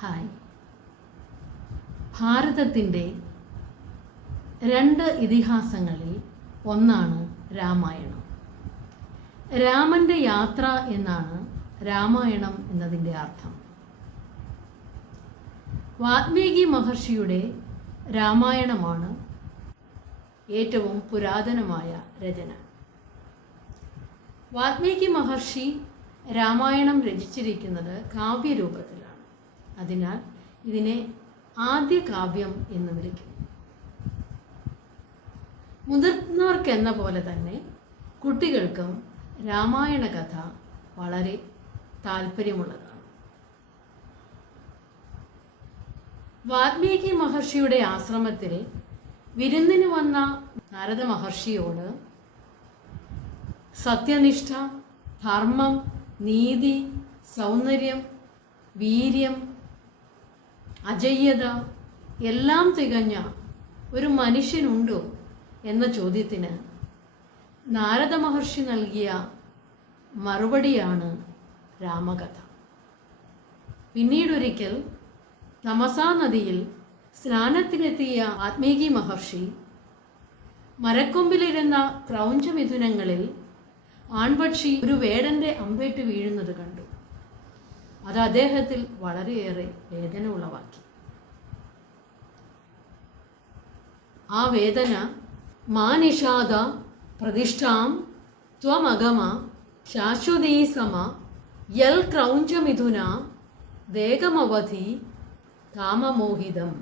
Hi. ഭാരതത്തിന്റെ രണ്ട് ഇതിഹാസങ്ങളിൽ ഒന്നാണ് രാമായണം. രാമന്റെ യാത്ര എന്നാണ് രാമായണം എന്നതിന്റെ അർത്ഥം. വാത്മീകി മഹർഷിയുടെ രാമായണമാണ് ഏറ്റവും പുരാതനമായ രചന. വാത്മീകി മഹർഷി രാമായണം രചിച്ചിരിക്കുന്നത് കാവ്യരൂപത്തിലാണ്. അതിനാൽ ഇതിനെ ആദ്യ കാവ്യം എന്ന് വിളിക്കും. മുതിർന്നവർക്കെന്ന പോലെ തന്നെ കുട്ടികൾക്കും രാമായണ കഥ വളരെ താല്പര്യമുള്ളതാണ് വാൽമീകി മഹർഷിയുടെ ആശ്രമത്തിൽ വിരുന്നിന് വന്ന നാരദ മഹർഷിയോട് സത്യനിഷ്ഠ ധർമ്മം നീതി സൗന്ദര്യം വീര്യം അജയ്യത എല്ലാം തികഞ്ഞ ഒരു മനുഷ്യനുണ്ടോ എന്ന ചോദ്യത്തിന് നാരദ മഹർഷി നൽകിയ മറുപടിയാണ് രാമകഥ. പിന്നീടൊരിക്കൽ തമസാ നദിയിൽ സ്നാനത്തിനെത്തിയ ആത്മീകി മഹർഷി മരക്കൊമ്പിലിരുന്ന ക്രൗഞ്ചമിഥുനങ്ങളിൽ ആൺപക്ഷി ഒരു വേടന്റെ അമ്പേറ്റ് വീഴുന്നത് കണ്ടു. അത് അദ്ദേഹത്തിൽ വളരെയേറെ വേദന ഉളവാക്കി ആ വേദന മാനിഷാദ പ്രതിഷ്ഠാം ത്വമഗമ ശാശ്വതീ സമ യൽ ക്രൗഞ്ചമിഥുന വേഗമവധി കാമമോഹിതം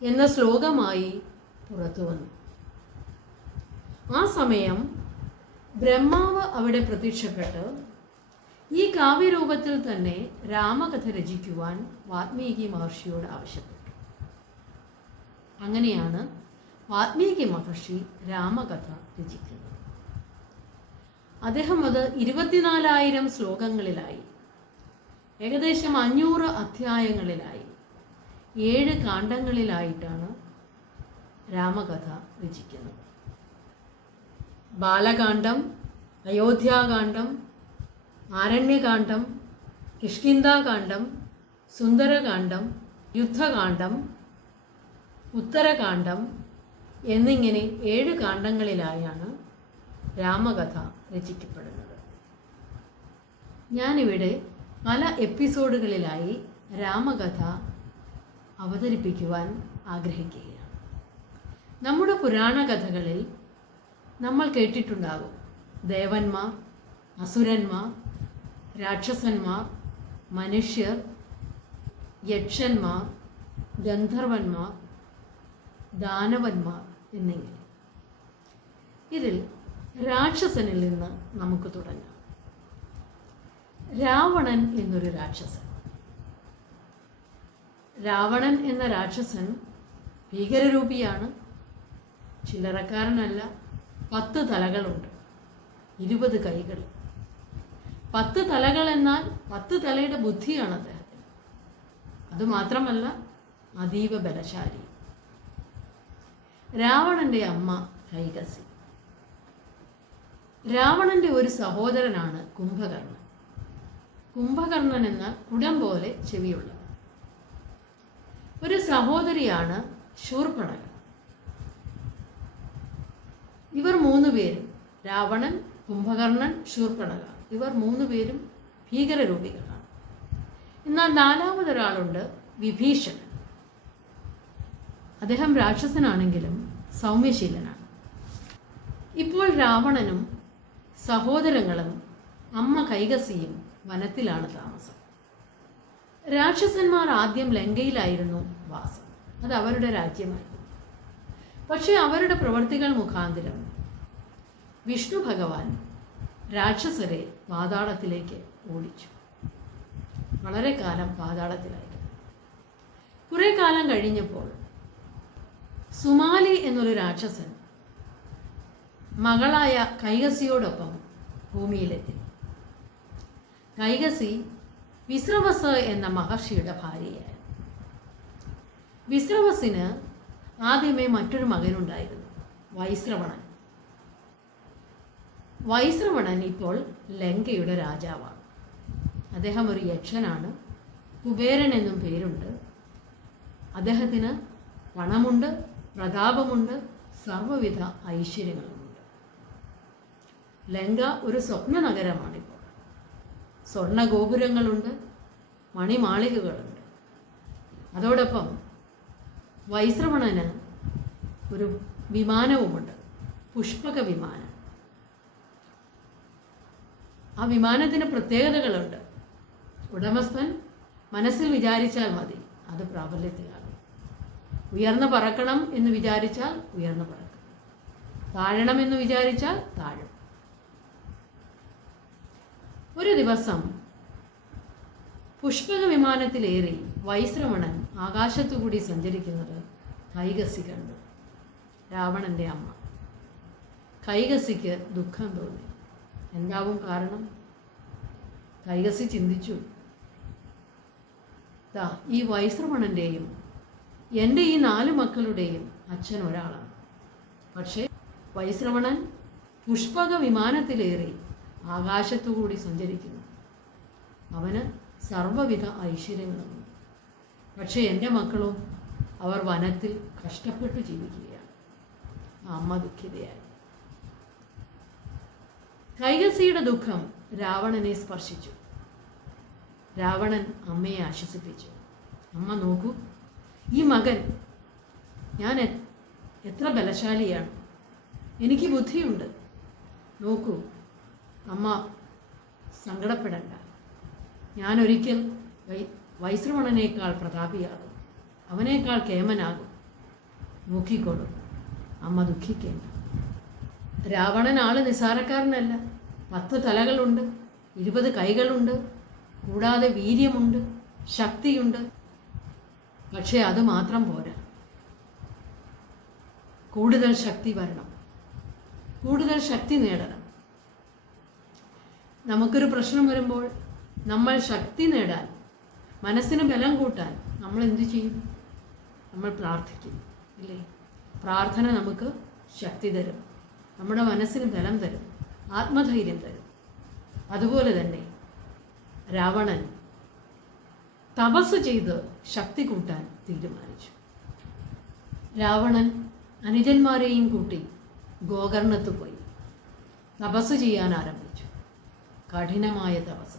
എന്ന ശ്ലോകമായി പുറത്തു വന്നു. ആ സമയം ബ്രഹ്മാവ് അവിടെ പ്രത്യക്ഷപ്പെട്ട് ഈ കാവ്യരൂപത്തിൽ തന്നെ രാമകഥ രചിക്കുവാൻ വാത്മീകി മഹർഷിയോട് ആവശ്യപ്പെട്ടു. അങ്ങനെയാണ് വാത്മീകി മഹർഷി രാമകഥ രചിക്കുന്നത്. അദ്ദേഹം അത് ഇരുപത്തിനാലായിരം ശ്ലോകങ്ങളിലായി ഏകദേശം അഞ്ഞൂറ് അധ്യായങ്ങളിലായി ഏഴ് കാണ്ഡങ്ങളിലായിട്ടാണ് രാമകഥ രചിക്കുന്നത്. ബാലകാന്ഡം അയോധ്യാകാന്ഡം ആരണ്യകാന്ഡം കിഷ്കിന്താകാന്ഡം സുന്ദരകാന്ഡം യുദ്ധകാന്ഡം ഉത്തരകാന്ഡം എന്നിങ്ങനെ ഏഴ് കാണ്ഡങ്ങളിലായാണ് രാമകഥ രചിക്കപ്പെടുന്നത്. ഞാനിവിടെ പല എപ്പിസോഡുകളിലായി രാമകഥ അവതരിപ്പിക്കുവാൻ ആഗ്രഹിക്കുകയാണ്. നമ്മുടെ പുരാണ കഥകളിൽ നമ്മൾ കേട്ടിട്ടുണ്ടാകും. ദേവന്മാർ അസുരന്മാർ രാക്ഷസന്മാർ മനുഷ്യർ യക്ഷന്മാർ ഗന്ധർവന്മാർ ദാനവന്മാർ എന്നിങ്ങനെ. ഇതിൽ രാക്ഷസനിൽ നിന്ന് നമുക്ക് തുടങ്ങാം. രാവണൻ എന്നൊരു രാക്ഷസൻ. രാവണൻ എന്ന രാക്ഷസൻ ഭീകരരൂപിയാണ്. ചില്ലറക്കാരനല്ല. പത്ത് തലകളുണ്ട്. ഇരുപത് കൈകൾ. പത്ത് തലകൾ എന്നാൽ പത്ത് തലയുടെ ബുദ്ധിയാണ് അദ്ദേഹത്തിന് അതുമാത്രമല്ല അതീവ ബലശാലി. രാവണന്റെ അമ്മ കൈകസി രാവണന്റെ ഒരു സഹോദരനാണ് കുംഭകർണൻ. കുംഭകർണൻ എന്ന കുടം പോലെ ചെവിയുള്ളത്. ഒരു സഹോദരിയാണ് ശൂർപ്പണക ഇവർ മൂന്ന് പേരും രാവണൻ കുംഭകർണൻ ശൂർപ്പണക ഇവർ മൂന്ന് പേരും ഭീകരരൂപികളാണ്. എന്നാൽ നാലാമതൊരാളുണ്ട് വിഭീഷണൻ. അദ്ദേഹം രാക്ഷസനാണെങ്കിലും സൗമ്യശീലനാണ്. ഇപ്പോൾ രാവണനും സഹോദരങ്ങളും അമ്മ കൈകസിയും വനത്തിലാണ് താമസം. രാക്ഷസന്മാർ ആദ്യം ലങ്കയിലായിരുന്നു വാസം. അത് അവരുടെ രാജ്യമായിരുന്നു. പക്ഷേ അവരുടെ പ്രവർത്തികൾ മുഖാന്തരം വിഷ്ണു ഭഗവാൻ രാക്ഷസരെ പാതാളത്തിലേക്ക് ഓടിച്ചു. വളരെ കാലം പാതാളത്തിലായിരുന്നു. കുറേ കാലം കഴിഞ്ഞപ്പോൾ സുമാലി എന്നൊരു രാക്ഷസൻ മകളായ കൈകസിയോടൊപ്പം ഭൂമിയിലെത്തി. കൈകസി വിശ്രവസ് എന്ന മഹർഷിയുടെ ഭാര്യയായിരുന്നു വിശ്രവസിന് ആദ്യമേ മറ്റൊരു മകനുണ്ടായിരുന്നു വൈശ്രവണൻ. വൈശ്രവണൻ ഇപ്പോൾ ലങ്കയുടെ രാജാവാണ്. അദ്ദേഹം ഒരു യക്ഷനാണ്. കുബേരൻ എന്നും പേരുണ്ട്. അദ്ദേഹത്തിന് പണമുണ്ട് പ്രതാപമുണ്ട് സർവവിധ ഐശ്വര്യങ്ങളുമുണ്ട്. ലങ്ക ഒരു സ്വപ്ന നഗരമാണിപ്പോൾ സ്വർണ ഗോപുരങ്ങളുണ്ട് മണിമാളികകളുണ്ട്. അതോടൊപ്പം വൈശ്രവണന് ഒരു വിമാനവുമുണ്ട് പുഷ്പക വിമാനം. ആ വിമാനത്തിന് പ്രത്യേകതകളുണ്ട്. ഉടമസ്ഥൻ മനസ്സിൽ വിചാരിച്ചാൽ മതി അത് പ്രാബല്യത്തിലാകും ഉയർന്നു പറക്കണം എന്ന് വിചാരിച്ചാൽ ഉയർന്നു പറക്കണം. താഴണം എന്ന് വിചാരിച്ചാൽ താഴും. ഒരു ദിവസം പുഷ്പക വിമാനത്തിലേറി വൈശ്രവണൻ ആകാശത്തുകൂടി സഞ്ചരിക്കുന്നത് കൈകസി കണ്ടു. രാവണന്റെ അമ്മ. കൈകസിക്ക് ദുഃഖം തോന്നി. എന്താവും കാരണം? കൈകസി ചിന്തിച്ചു. ദാ ഈ വൈശ്രവണന്റെയും എന്റെ ഈ നാല് മക്കളുടെയും അച്ഛൻ ഒരാളാണ്. പക്ഷേ വൈശ്രവണൻ പുഷ്പക വിമാനത്തിലേറി ആകാശത്തുകൂടി സഞ്ചരിക്കുന്നു. അവന് സർവവിധ ഐശ്വര്യങ്ങളുണ്ട് പക്ഷേ എന്റെ മക്കളും അവർ വനത്തിൽ കഷ്ടപ്പെട്ട് ജീവിക്കുകയാണ്. അമ്മ ദുഃഖിതയായി. കൈകസിയുടെ ദുഃഖം രാവണനെ സ്പർശിച്ചു. രാവണൻ അമ്മയെ ആശ്വസിപ്പിച്ചു. അമ്മ നോക്കൂ ഈ മകൻ ഞാൻ എത്ര ബലശാലിയാണ്. എനിക്ക് ബുദ്ധിയുണ്ട്. നോക്കൂ അമ്മ സങ്കടപ്പെടണ്ട. ഞാനൊരിക്കൽ വൈ വൈശ്രവണനേക്കാൾ പ്രതാപിയാകും. അവനേക്കാൾ കേമനാകും. നോക്കിക്കോളൂ അമ്മ ദുഃഖിക്കേണ്ട. രാവണൻ ആൾ നിസാരക്കാരനല്ല. പത്ത് തലകളുണ്ട് ഇരുപത് കൈകളുണ്ട് കൂടാതെ വീര്യമുണ്ട് ശക്തിയുണ്ട്. പക്ഷേ അത് മാത്രം പോരാ. കൂടുതൽ ശക്തി വരണം. കൂടുതൽ ശക്തി നേടണം. നമുക്കൊരു പ്രശ്നം വരുമ്പോൾ നമ്മൾ ശക്തി നേടാൻ മനസ്സിന് ബലം കൂട്ടാൻ നമ്മൾ എന്തു ചെയ്യും? നമ്മൾ പ്രാർത്ഥിക്കും ഇല്ലേ? പ്രാർത്ഥന നമുക്ക് ശക്തി തരും. നമ്മുടെ മനസ്സിന് ബലം തരും ആത്മധൈര്യം തരും. അതുപോലെ തന്നെ രാവണൻ തപസ് ചെയ്ത് ശക്തി കൂട്ടാൻ തീരുമാനിച്ചു. രാവണൻ അനുജന്മാരെയും കൂട്ടി ഗോകർണത്ത് പോയി. തപസ് ചെയ്യാൻ ആരംഭിച്ചു. കഠിനമായ തപസ്.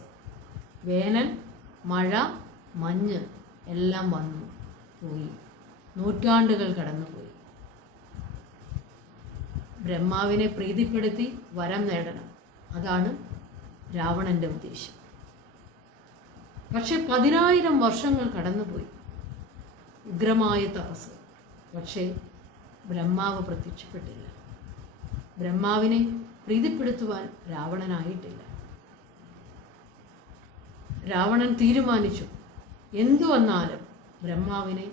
വേനൽ മഴ മഞ്ഞ് എല്ലാം വന്നു പോയി. നൂറ്റാണ്ടുകൾ കടന്നുപോയി. ബ്രഹ്മാവിനെ പ്രീതിപ്പെടുത്തി വരം നേടണം. അതാണ് രാവണന്റെ ഉദ്ദേശം. പക്ഷെ പതിനായിരം വർഷങ്ങൾ കടന്നുപോയി. ഉഗ്രമായ തപസ്. പക്ഷേ ബ്രഹ്മാവ് പ്രത്യക്ഷപ്പെട്ടില്ല. ബ്രഹ്മാവിനെ പ്രീതിപ്പെടുത്തുവാൻ രാവണനായിട്ടില്ല. രാവണൻ തീരുമാനിച്ചു എന്തു വന്നാലും ബ്രഹ്മാവിനെ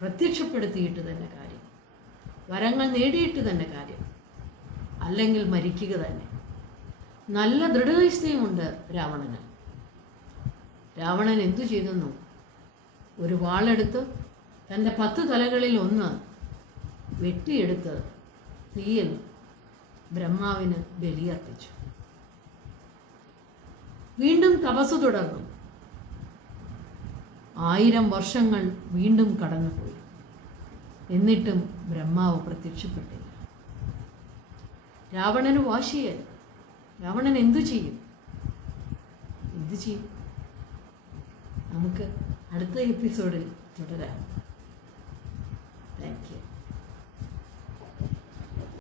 പ്രത്യക്ഷപ്പെടുത്തിയിട്ട് തന്നെ കാര്യം. വരങ്ങൾ നേടിയിട്ട് തന്നെ കാര്യം. അല്ലെങ്കിൽ മരിക്കുക തന്നെ. നല്ല ദൃഢനിശ്ചയമുണ്ട് രാവണന്. രാവണൻ എന്തു ചെയ്തെന്നു? ഒരു വാളെടുത്ത് തന്റെ പത്ത് തലകളിൽ ഒന്ന് വെട്ടിയെടുത്ത് തീയിൽ ബ്രഹ്മാവിന് ബലിയർപ്പിച്ചു. വീണ്ടും തപസ് തുടർന്നു. ആയിരം വർഷങ്ങൾ വീണ്ടും കടന്നുപോയി. എന്നിട്ടും ബ്രഹ്മാവ് പ്രത്യക്ഷപ്പെട്ടില്ല. രാവണന് വാശിയായി. രാവണൻ എന്തു ചെയ്യും? എന്തു ചെയ്യും? നമുക്ക് അടുത്ത എപ്പിസോഡിൽ തുടരാം. Thank you